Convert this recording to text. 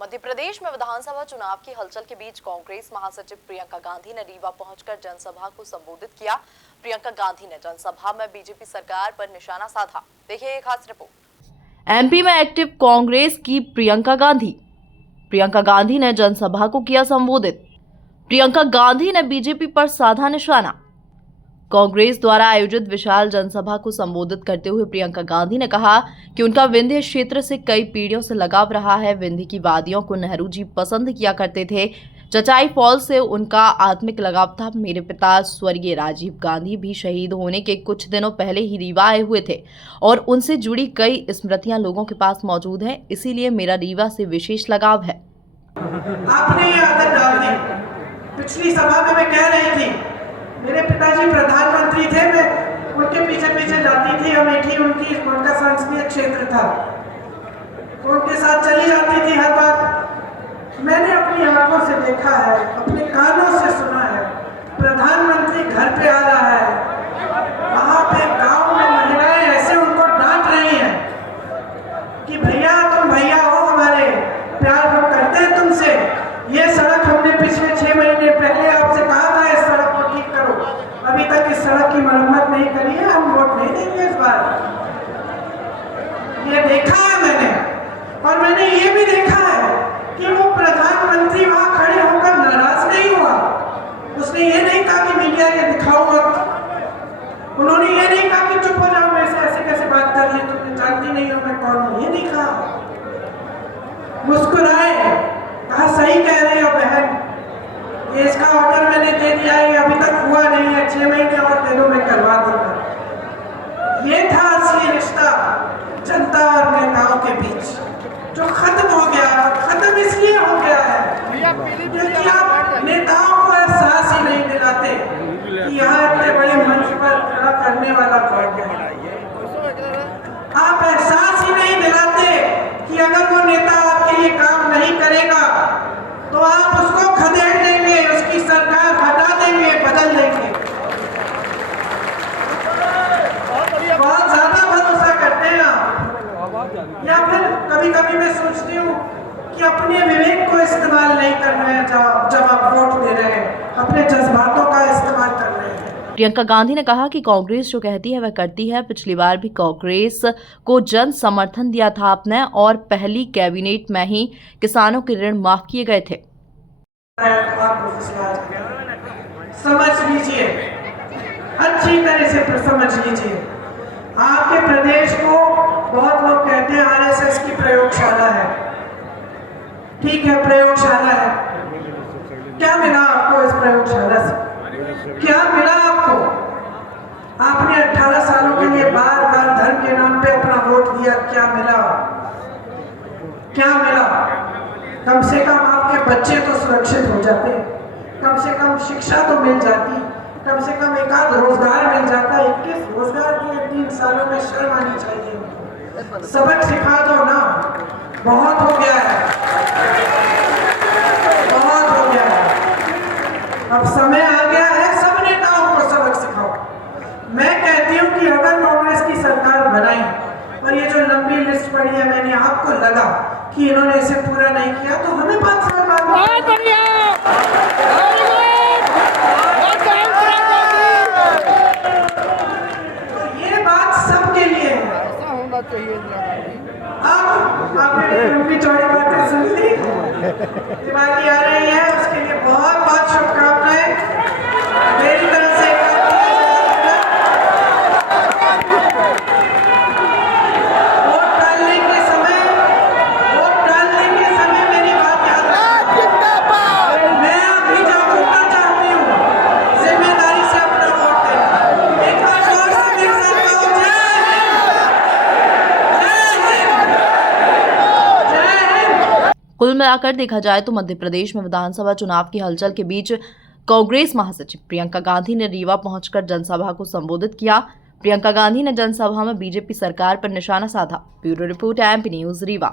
मध्य प्रदेश में विधानसभा चुनाव की हलचल के बीच कांग्रेस महासचिव प्रियंका गांधी ने रीवा पहुंचकर जनसभा को संबोधित किया। प्रियंका गांधी ने जनसभा में बीजेपी सरकार पर निशाना साधा। देखिए एक खास रिपोर्ट। एमपी में एक्टिव कांग्रेस की प्रियंका गांधी ने जनसभा को किया संबोधित। प्रियंका गांधी ने बीजेपी पर साधा निशाना। कांग्रेस द्वारा आयोजित विशाल जनसभा को संबोधित करते हुए प्रियंका गांधी ने कहा कि उनका विंध्य क्षेत्र से कई पीढ़ियों से लगाव रहा है। विंध्य की वादियों को नेहरू जी पसंद किया करते थे। चचाई फॉल से उनका आत्मिक लगाव था। मेरे पिता स्वर्गीय राजीव गांधी भी शहीद होने के कुछ दिनों पहले ही रीवा आए हुए थे और उनसे जुड़ी कई स्मृतियां लोगों के पास मौजूद हैं, इसीलिए मेरा रीवा से विशेष लगाव है। आपने ये आदत डाल दी। पिछली सभा में मैं कह रही थी, मेरे पिताजी प्रधानमंत्री थे, मैं उनके पीछे पीछे जाती थी। अमेठी उनका संसदीय क्षेत्र था, उनके साथ चली जाती थी हर बार। मैंने अपनी आंखों से देखा है, अपने कानों से सुना है, प्रधानमंत्री घर पे आ रहा है, वहां पे गांव में महिलाएं ऐसे उनको डांट रही हैं कि भैया तुम भैया हो हमारे, प्यार हम करते हैं तुमसे। ये सड़क हमने पिछले 6 महीने पहले आपसे कहा था इस सड़क को ठीक करो, अभी तक इस सड़क की मरम्मत नहीं करी है, हम वोट नहीं देंगे इस बार। ये देखा है मैंने, और मैंने ये भी देखा है कि वो प्रधानमंत्री वहां खड़े होकर नाराज नहीं हुआ। उसने ये नहीं कहा कि मीडिया के दिखाओ मत, उन्होंने ये नहीं कहा कि चुप हो जाओ, मैं ऐसे कैसे बात कर ली, तुम जानती नहीं हो मैं कौन हूं, ये नहीं कहा। मुस्कुराए, कहा सही कह रही हो बहन, ये इसका ऑर्डर मैंने दे दिया है, अभी तक हुआ नहीं है, 6 महीने और दे दो मैं करवा दूंगा। ये था असली रिश्ता जनता और नेताओं के बीच, जो खत्म हो गया। खत्म इसलिए हो गया है क्योंकि आप नेताओं को एहसास ही नहीं दिलाते कि यहाँ इतने बड़े मंच पर खड़ा करने वाला कौन है। आप एहसास ही नहीं दिलाते कि अगर वो नेता आपके लिए काम नहीं करेगा तो आप उसको खदेड़ देंगे, उसकी सरकार हटा देंगे, बदल देंगे। बहुत ज्यादा भरोसा करते हैं आप, या फिर कभी कभी मैं सोचती हूँ कि अपने विवेक को इस्तेमाल नहीं कर रहे हैं जब आप वोट दे रहे हैं, अपने जज्बातों का इस्तेमाल कर रहे हैं। प्रियंका गांधी ने कहा कि कांग्रेस जो कहती है वह करती है। पिछली बार भी कांग्रेस को जन समर्थन दिया था आपने, और पहली कैबिनेट में ही किसानों के ऋण माफ किए गए थे। समझ लीजिए, अच्छी तरह से समझ लीजिए, आपके प्रदेश को बहुत लोग कहते हैं आरएसएस की प्रयोगशाला है। ठीक है, प्रयोगशाला है, क्या मिला आपको इस प्रयोगशाला से? क्या मिला आपको? आपने 18 सालों के लिए बार बार धर्म के नाम पे अपना वोट दिया, क्या मिला? क्या मिला? कम से कम आपके बच्चे तो सुरक्षित हो जाते, कम से कम शिक्षा तो मिल जाती, कम से कम एक आध रोजगार मिल जाता। 21 रोजगार के 3 सालों में शर्म आनी चाहिए। सबक सिखा दो ना, बहुत हो गया है, बहुत हो गया है। अब समय आ गया है, सब नेताओं को सबक सिखाओ। मैं कहती हूँ कि अगर कांग्रेस की सरकार बनाई और ये जो लंबी लिस्ट पड़ी है, मैंने आपको लगा कि इन्होंने इसे पूरा नहीं किया, तो हमें 5 साल बाद तो ये बात सबके लिए है। ऐसा होना चाहिए। अब आपने लंबी चौड़ी बातें सुन ली, दिवाली आ रही है, उसके लिए बहुत बहुत शुभकामनाएं मेरी तरफ से। वोट डालने के समय मेरी बात याद रखना। मैं अभी जागरूकता चाहती हूँ, जिम्मेदारी से अपना वोट देना। एक बार और से मेरे साथ कहो, जय हिंद, जय हिंद। कुल मिलाकर देखा जाए तो मध्य प्रदेश में विधानसभा चुनाव की हलचल के बीच कांग्रेस महासचिव प्रियंका गांधी ने रीवा पहुंचकर जनसभा को संबोधित किया। प्रियंका गांधी ने जनसभा में बीजेपी सरकार पर निशाना साधा। Bureau report, MP news, Rewa.